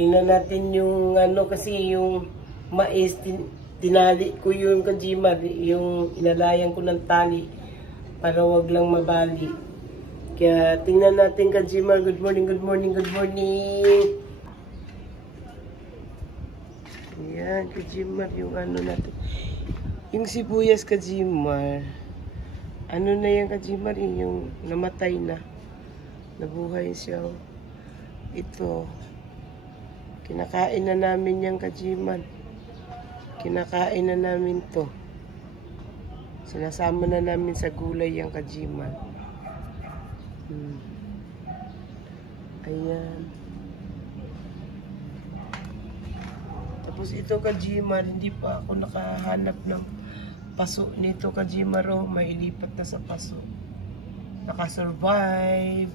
Tingnan natin yung ano kasi yung mais, tinali ko yung Kajimar, yung inalayan ko ng tali para wag lang mabali. Kaya tingnan natin Kajimar. Good morning, good morning, good morning. Ayan, Kajimar, yung ano natin. Yung sibuyas Kajimar. Ano na yan Kajimar, yung namatay na. Nabuhay siya. Ito. Kinakain na namin yung Kajimar. Kinakain na namin to. Sinasama na namin sa gulay yung Kajimar. Ayan. Tapos ito Kajimar, hindi pa ako nakahanap ng paso nito Kajimar. Oh, may ilipat na sa paso. Nakasurvive.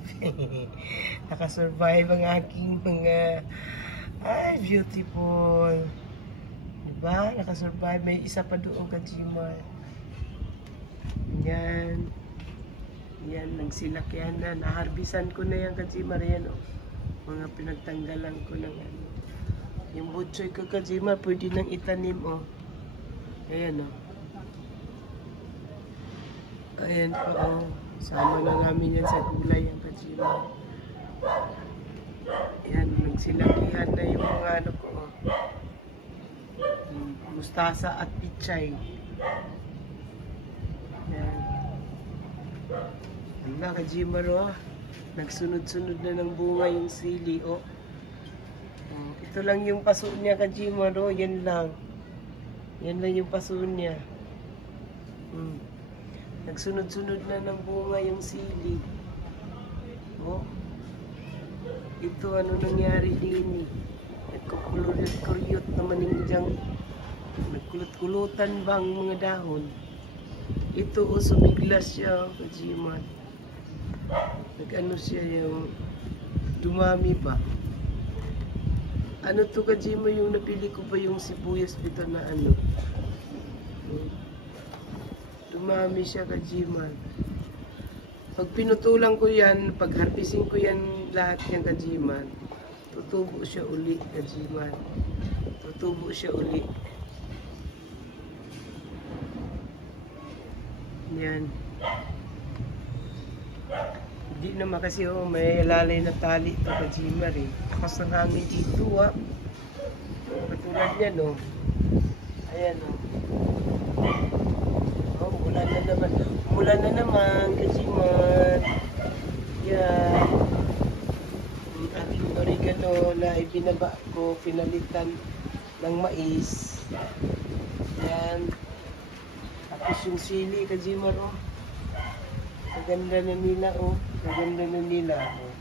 Nakasurvive ang aking mga beautiful. Diba? Nakasurvive. May isa pa doon Kajimar. Yan. Yan, nagsilak yan na. Naharbisan ko na yan Kajimar. Yan oh. Mga pinagtanggalan ko ng ano. Yung butchoy ko Kajimar, pwede nang itanim oh. Ayan oh. Ayan po oh. Sama na namin yan sa gulay yung Kajimar. Ayan, nagsilakihan na yung mga ano ko oh. Mustasa at pichay. Ayan. Wala Kajimar oh. Nagsunod-sunod na ng bunga yung sili oh. Ito lang yung paso niya Kajimar oh. Yan lang. Yan lang yung paso niya. Nagsunod-sunod na ng bunga yung sili. Oh. Ito ano nangyari din eh. Nagkukulot-kuryot naman yung diyang. Nagkulot-kulutan bang mga dahon. Ito oh, sumiglas siya Kajimar. Nag-ano siya yung dumami ba. Ano to Kajimar, yung napili ko pa yung sibuyas dito na ano. Dumami siya Kajimar. Pag pinutulan ko yan, pag harvesting ko yan lahat ng Kajimar, tutubo siya uli Kajimar. Tutubo siya uli. Yan. Hindi naman kasi oh, may lalay na tali ito Kajimar eh. Akas ng hangin dito ah. Katulad yan oh. Ayan oh. Oh, umulan na naman. Umulan na naman Kajimar. Yan. Ang ating oregano na ibinaba ko, pinalitan ng mais. Yan. Tapos yung sili Kajimar oh. Maganda na nila oh. Maganda na nila oh.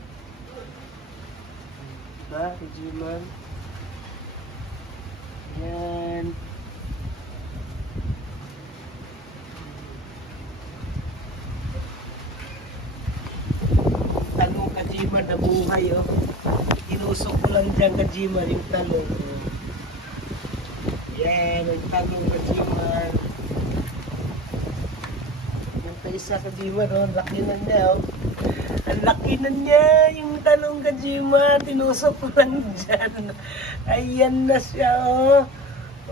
Diba Kajimar? Yan. Talong Kajimar na buhay oh. Inusok ko lang dyan Kajimar yung talong oh. Yan, yung talong Kajimar. Isa Kajimar oh, laki na niya oh. Ang laki na niya yung talong Kajimar, tinusok ko lang dyan. Ayan na siya oh.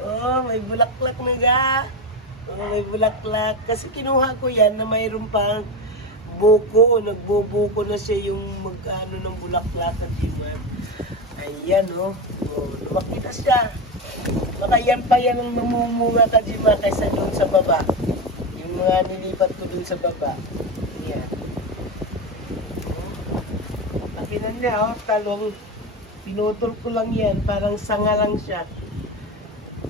Oh, may bulaklak na ga. Oh, may bulaklak. Kasi kinuha ko yan na mayroon pang buko. Nagbubuko na siya yung magkano ng bulaklak Kajimar. Ayan oh. Oh, lumaki na siya. Baka yan pa yan ang mamumunga Kajimar kaysa doon sa baba. Mga nilipat ko dun sa baba. Yan. Pakinan niya, oh, talong. Pinutol ko lang yan. Parang sanga lang siya.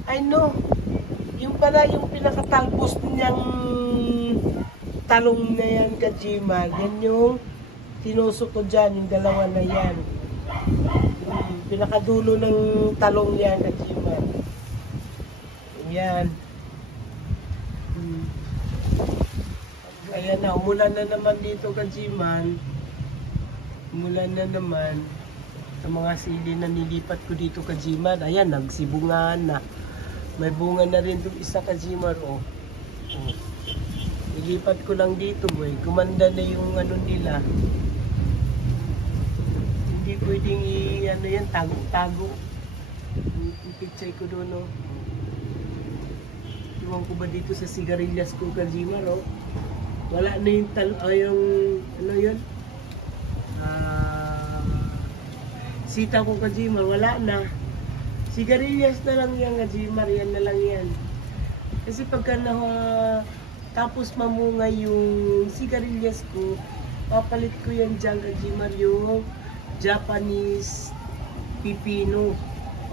I know. Yung pala yung pinakatalbos niyang talong na yan, Kajimar. Yan yung tinusok ko dyan. Yung dalawa na yan. Pinakadulo ng talong yan, Kajimar. Yan. Ayan na, umulan na naman dito Kajimar. Umulan na naman. Sa mga sili na nilipat ko dito Kajimar. Ayan, nagsibungan na. May bunga na rin doon isa Kajimar oh. Oh. Nilipat ko lang dito boy. Kumanda na yung ano nila. Hindi pwedeng ano yan, tago-tago. Ipichay ko doon, no? Iwan ko ba dito sa sigarilyas ko, Kajimar, oh? Wala na yung yung, ano yun? Sita ko, Kajimar, wala na. Sigarilyas na lang yan, Kajimar, yan na lang yan. Kasi pagka tapos mamunga yung sigarilyas ko, papalit ko yan dyan, Kajimar, yung Japanese pipino.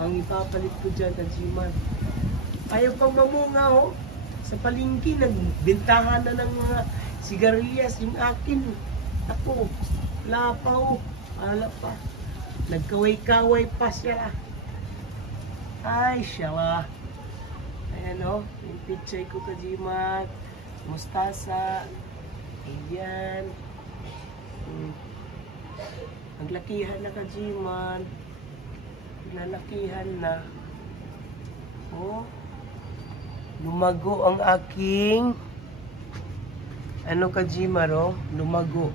Ang ipapalit ko dyan, Kajimar. Ayaw pang mamunga, oh. Sa palengke, nagbintahan na ng mga sigarilyas yung akin. Ako, wala pa, oh. Wala pa. Nagkaway-kaway pa siya. Ay, siya, ah. Ayan, oh. Yung pichay ko, Kajimar. Mustasa. Ayan. Naglakihan na, Kajimar. Nalakihan na. Oh. Lumago ang aking Kajimar, oh. Lumago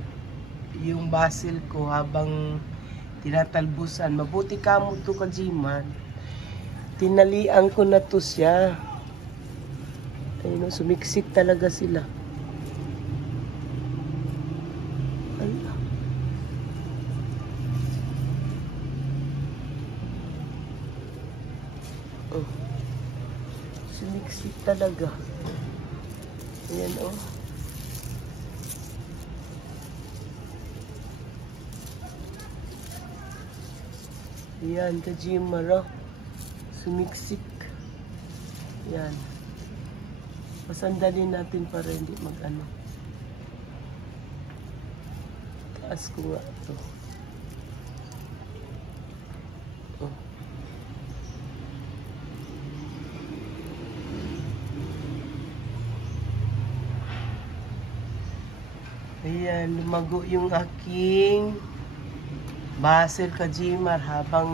yung basil ko habang tinatalbusan. Mabuti ka mo to, Kajimar. Tinalian ko na to siya. Ayun, sumiksik talaga sila. Ayun. Oh. Sumiksik talaga. Ayan, oh. Ayan, Kajimar, oh. Sumiksik. Ayan. Pasandalin natin para hindi mag-ano. Taas ko nga ito. Oh. Ayan, lumago yung aking basil, Kajimar. Habang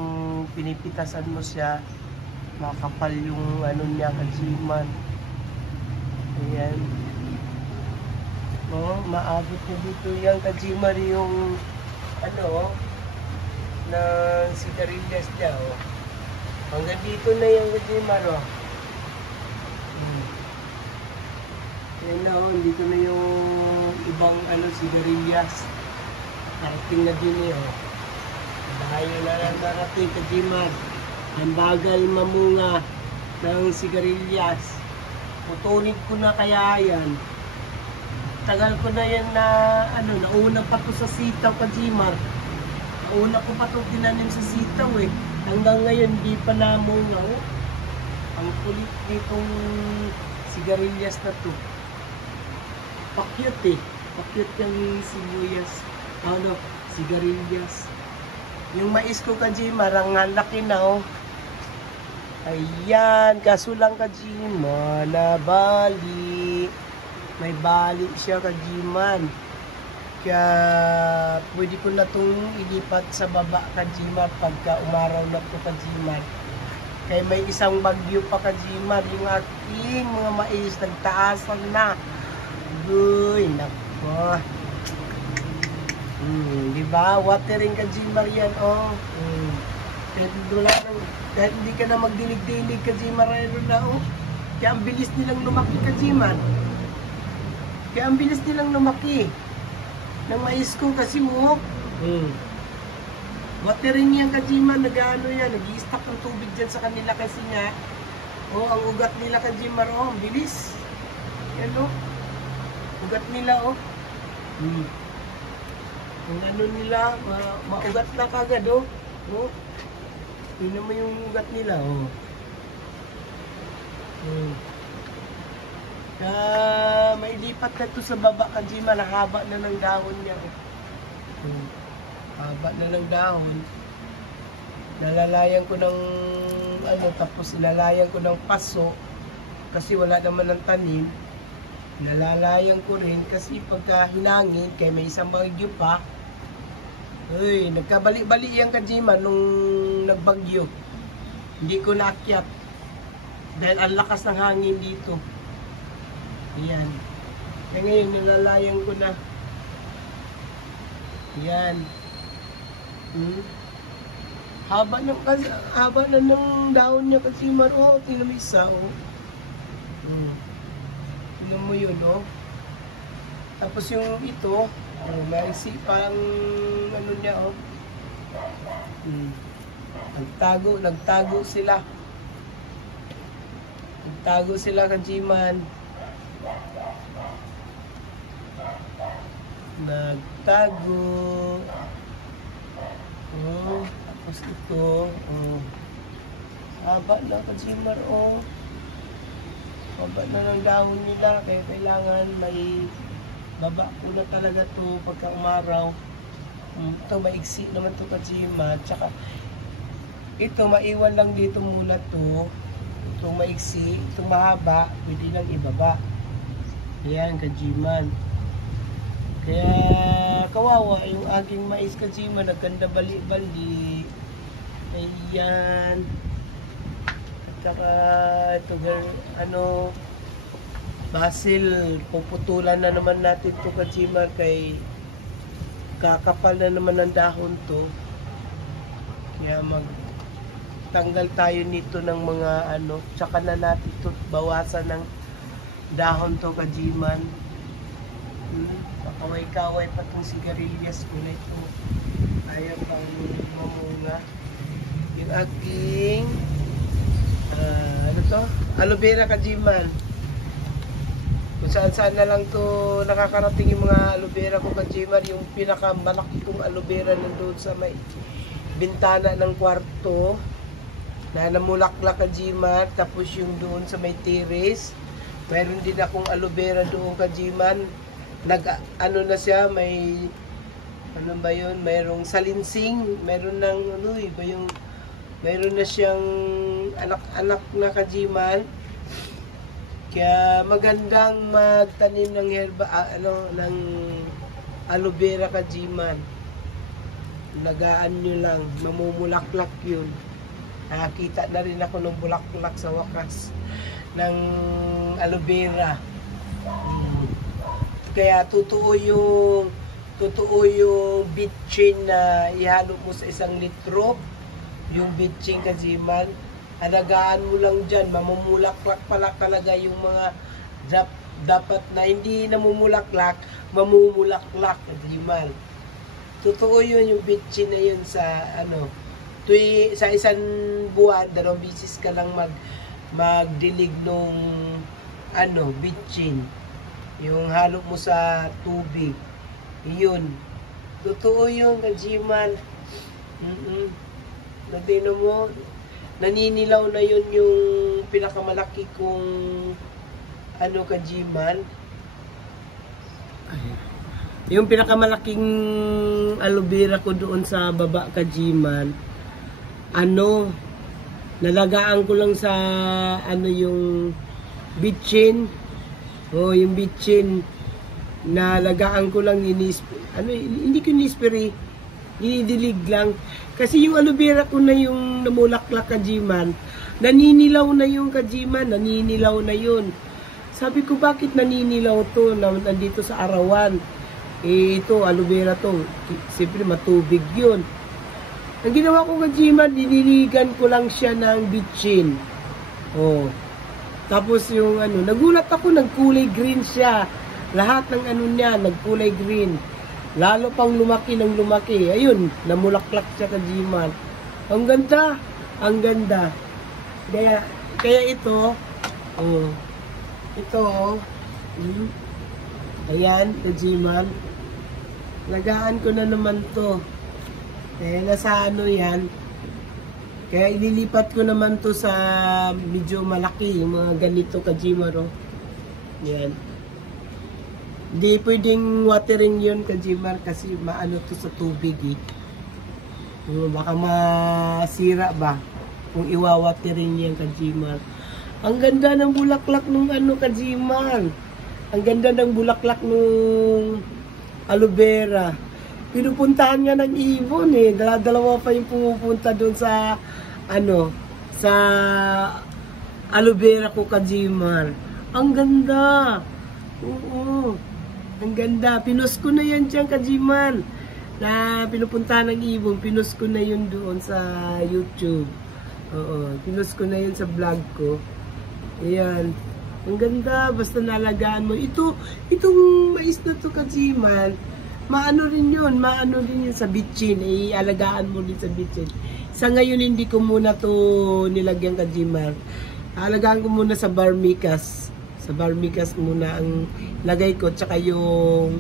pinipitasan mo siya, makapal yung ano niya, Kajimar. Ayan. Oh, maabot na dito yan, Kajimar, yung ano, ng sigarilyas niya, oh. Hanggang dito na yung Kajimar, oh. Ayan na, oh. Dito na yung ibang ano, sigarilyas. Narating na din eh, oh. Dahil na lang narating, Kajimar. Ang bagal mamunga ng sigarilyas. Putunin ko na kaya yan. Tagal ko na yan na, ano, nauna pa to sa sitaw, Kajimar. Nauna ko pa to tinanim sa sitaw, eh. Hanggang ngayon, di pa namunga, oh. Ang kulit nitong sigarilyas na to. Pakyut, eh. Pakyut yung sibuyas. Ano, sigarilyas. Yung mais ko, Kajimar, ang laki na, oh. Ayan, kaso lang, Kajimar, nabali. May bali siya, Kajimar. Kaya pwede ko na itong ilipat sa baba, Kajimar, pagka umaraw na ito, Kajimar. Kaya may isang bagyo pa, Kajimar. Yung aking mga mais, nagtaasan na. Uy, nako. Diba? Watering, Kajimar, yan, oh. Kahit hindi ka na magdilig-dilig, Kajimar, na, oh. Kaya ang bilis nilang lumaki, Kajimar. Kaya ang bilis nilang lumaki ng mais ko kasi mo. Watering yan, Kajimar, nag-ano yan, nag-i-stock ng tubig dyan sa kanila kasi nga, oh, ang ugat nila, Kajimar, oh, ang bilis. Yan, oh. Ugat nila, oh. Ang ano nila, maugat na kagad, oh. Oh. Tingnan mo yung ugat nila, oh. Mailipat na ito sa baba, Kajimar, haba na ng dahon niya. Haba na ng dahon. Nalalayan ko ng ano, tapos nalalayan ko ng paso kasi wala naman ng tanim. Nalalayan ko rin kasi pagka hinangin, kaya may isang bagyo pa. Uy, nagkabali-bali yan, Kajimar, nung nagbagyo. Hindi ko naakyat. Dahil ang lakas ng hangin dito. Ayan. Kaya ngayon, nilalayan ko na. Ayan. haba na ng dahon niya Kajimar. Oh, tingnan mo isa, oh. Tingnan mo yun, oh. Tapos yung ito, oh, may parang ano niya, oh. Nagtago sila. Nagtago sila Kajiman. Nagtago. Oh, tapos ito, oh. Haba na Kajimar, oh. Haba na ng dahon nila, kaya kailangan may baba ko na talaga to pagka umaraw. Ito maiksi naman to Kajima. Tsaka ito maiwan lang dito muna to. Itong maiksi, itong mahaba, pwede lang ibaba. Ayan Kajiman. Kaya kawawa yung aking mais Kajima, nagkanda bali-bali. Ayan. At saka ito ano, basil, puputulan na naman natin to Kajima, kay kakapal na naman ng dahon to. Kaya magtanggal tayo nito ng mga ano, tsaka na natin ito bawasan ng dahon to Kajiman. Pakaway-kaway pa itong sigarilyas ko na ito. Ayaw pang mamunga. Yung aking ano to? Aloe vera Kajiman. Kung saan-saan na lang to nakakarating yung mga aloe vera ko Kajimar. Yung pinakamalaki kong aloe vera nandun sa may bintana ng kwarto na namulaklak Kajimar. Tapos yung doon sa may terrace, mayroon din akong aloe vera doon Kajimar. Ano na siya, may ano ba yun, mayroong salinsing, mayroon ng ano ba yung mayroon na siyang anak-anak na Kajimar. Kaya magandang magtanim ng ng aloe vera Kajimar. Lagaan nyo lang, mamumulaklak yun. Nakakita na rin ako ng bulaklak sa wakas ng aloe vera. Kaya totoo yung bitchin na ihalo mo sa 1 litro. Yung bitchin Kajimar, alagaan mo lang dyan, mamumulaklak pala talaga yung mga dapat na hindi namumulaklak, mamumulaklak Kajimar. Totoo yun, yung bitchin na yun sa ano, sa 1 buwan, 2 bisis ka lang magdilig nung ano, bitchin. Yung halo mo sa tubig. Yun. Totoo yun, Kajimar. Nadino mo, naninilaw na yun yung pinakamalaki kong ano Kajimar. Yung pinakamalaking aloe vera ko doon sa baba Kajimar. Ano, nalagaan ko lang sa ano yung bitchin. Oh, yung bitchin nalagaan ko lang hindi ko inispray, inidilig lang. Kasi yung aloe vera ko na yung namulaklak Kajimar, naninilaw na yung Kajimar, naninilaw na yun. Sabi ko, bakit naninilaw to na nandito sa arawan? Ito, aloe vera to. Siyempre, matubig yun. Ang ginawa ko Kajimar, diniligan ko lang siya ng bitchin. Oh. Tapos yung ano, nagulat ako, nagkulay green siya. Lahat ng ano niya, nagkulay green. Lalo pang lumaki ng lumaki. Ayun, namulaklak siya Kajimar. Ang ganda, ang ganda. Kaya ito, oh, ito, ayan, Kajimar. Lagaan ko na naman to. Nasa ano yan. Kaya ililipat ko naman to sa medyo malaki, yung mga ganito Kajimar, oh. Yan. Hindi pwedeng watering yun Kajimar kasi maano to sa tubig eh. Baka masira ba kung iwawatering yan Kajimar. Ang ganda ng bulaklak nung ano Kajimar. Ang ganda ng bulaklak nung aloe vera. Pinupuntahan nga ng ibon eh. Dalawa pa yung pumupunta doon sa ano, sa aloe vera ko Kajimar. Ang ganda. Oo. Ang ganda. Pinost ko na yan dyan Kajimar. na pinupunta ng ibon, pinost ko na yun doon sa YouTube. Oo, pinost ko na yun sa vlog ko. Ayan. Ang ganda, basta nalagaan mo. Itong mais na to, Kajiman, maano rin yun sa bitchin. Ialagaan mo din sa bitchin. Sa ngayon, hindi ko muna to nilagyan, Kajiman. Alagaan ko muna sa barmicas. Sa barmicas muna ang lagay ko. Tsaka yung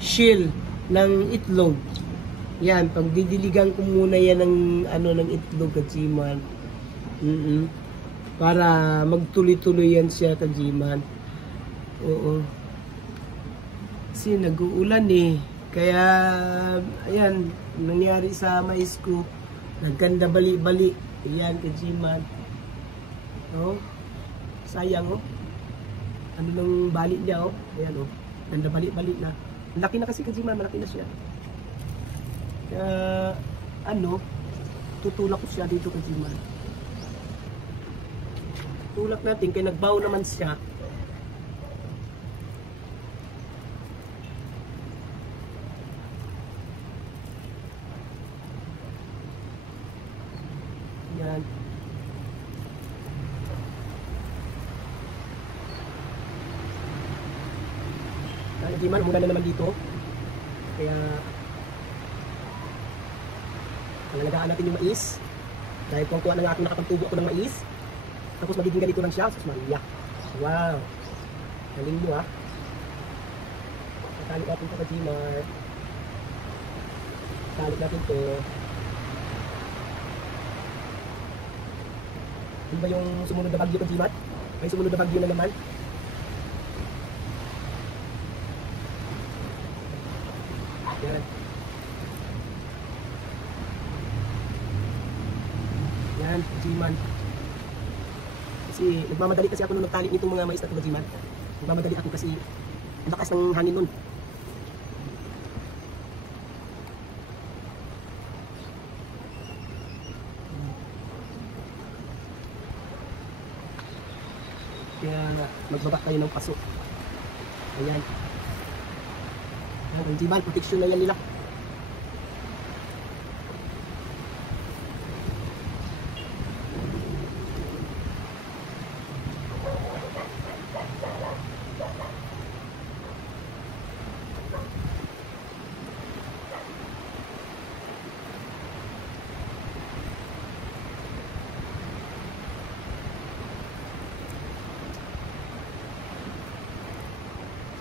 shell ng itlog. Yan, pag didiligan ko muna yan ng itlog, Kajiman. Para magtuloy-tuloy yan siya, Kajiman. Oo. Kasi nag-uulan eh. Kaya, ayan, nangyari sa mais ko. Nagganda bali-bali. Ayan, Kajiman. Oh, sayang oh. Ano nang bali niya oh. Ayan oh. Ganda bali-bali na. Laki na kasi, Kajiman, malaki na siya. Kaya, tutulak ko siya dito, Kajiman. Tulak natin, kaya nagbaw naman siya. Yan. Kajiman, umulan na naman dito. Kaya alalagaan natin yung mais. Dahil kung kuha na nga ako, nakapagtubo ako ng mais. Tapos magiging ganito lang siya. Sus Maria. Wow. Galing mo ha. Tali natin ito, Kajiman. Tali natin ito. Di ba yung sumunod na bagyo, Kajiman? May sumunod na bagyo na naman. Yan. Yan, Kajiman. Kasi nagmamadali kasi ako nung nagtali nitong mga mais na ito, Kajiman. Nagmamadali ako kasi ang lakas ng hangin nun. Kaya magbaba tayo ng paso. Ayan. Kajiman, protection na yan nila.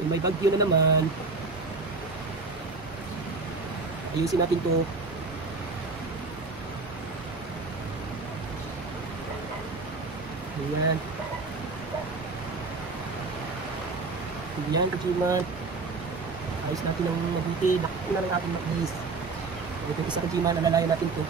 May bagyo na naman. Ayusin natin to. Ayan. Ayan, Kajiman. Ayos natin ang mabuti. Lakot na lang natin mag-mais. Itong isa, Kajiman, alalayan natin to.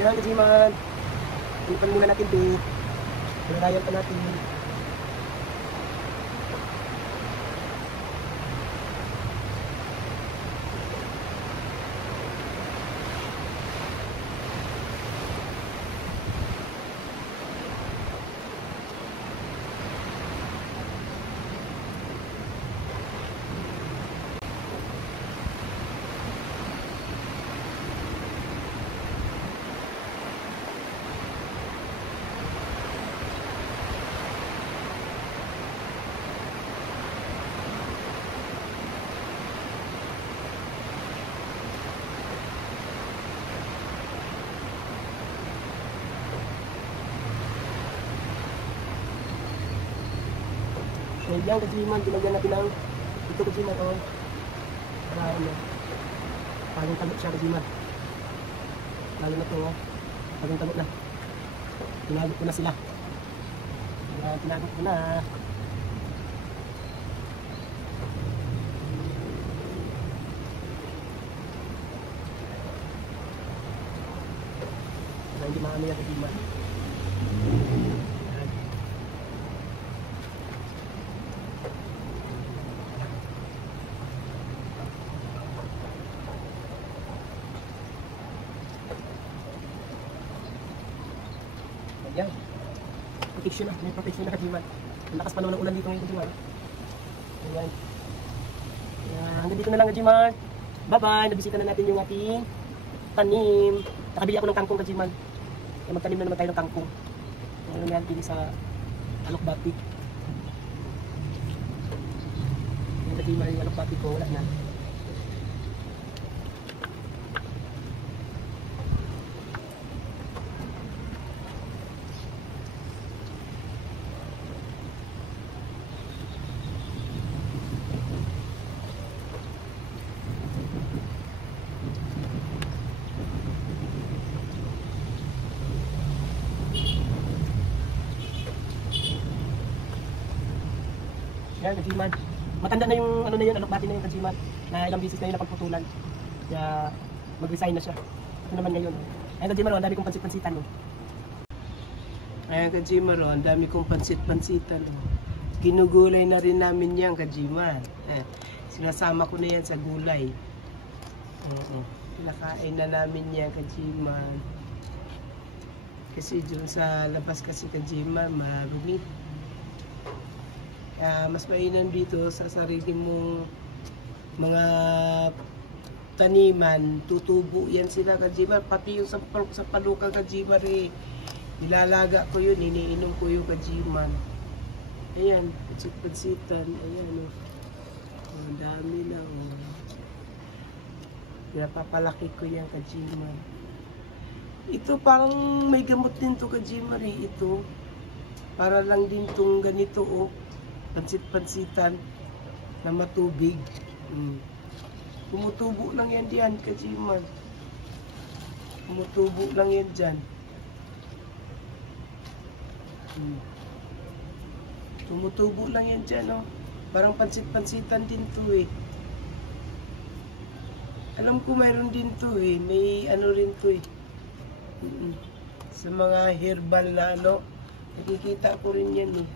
Yan, Kajiman. Inipan muna natin bait. Pinarayan pa natin. Yan yan, Kajiman, pinagyan natin ang ito, Kajiman, oh. Para ano, pagong tagot siya, Kajiman. Lalo na ito, oh. Pagong tagot na. Tinagot ko na sila. Tinagot ko na. Para hindi maano yan, Kajiman. Ayan. Protection na. May protection na, Kajiman. Ang lakas pa naman ng ulan dito ngayon, Kajiman. Ayan. Hanggang dito na lang, Kajiman. Bye-bye. Nabisita na natin yung ating tanim. Nakabili ako ng kangkong, Kajiman. Magtanim na naman tayo ng kangkong. Ano yan, pili sa alokbati. Yung Kajiman, yung alokbati ko, wala na. Yan, Kajiman. Matanda na yung ano na yun, alokbati na yung Kajiman. Na ilang bisis na yun napagputulan. Kaya mag-resign na siya. Ito naman ngayon. Ayan, Kajiman, ang dami kong pansit-pansitan. Oh. Ayan, Kajiman, ang dami kong pansit-pansitan. Oh. Ginugulay na rin namin yan, Kajiman. Sinasama ko na yan sa gulay. Pinakain na namin yan, Kajiman. Kasi dun sa labas kasi, Kajiman, marumi. Mas mainam dito sa sarili mong mga taniman, tutubo yan sila, Kajiman. Pati yung sa palukang, Kajiman, nilalaga ko yun, iniinom ko yung, Kajiman. Ayan, pansit-pansitan. Ayan, oh. Oh, dami na, oh. Pinapapalaki ko yan, Kajiman. Ito parang may gamot din to, Kajiman, ito. Para lang din tong ganito, oh. Pansit-pansitan na matubig. Tumutubo lang yan diyan, Kajiman. Tumutubo lang yan dyan. Tumutubo lang yan dyan, oh. Parang pansit-pansitan din to, eh. Alam ko mayroon din to, eh. May ano rin to, eh. Sa mga herbal na ano, nakikita ko rin yan, eh.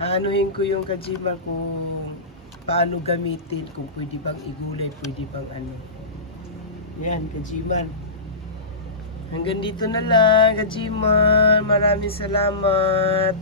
Aanuhin ko yung, Kajiman, kung paano gamitin, kung pwede bang igulay, pwede bang ano. Yan, Kajiman. Hanggang dito na lang, Kajiman. Maraming salamat.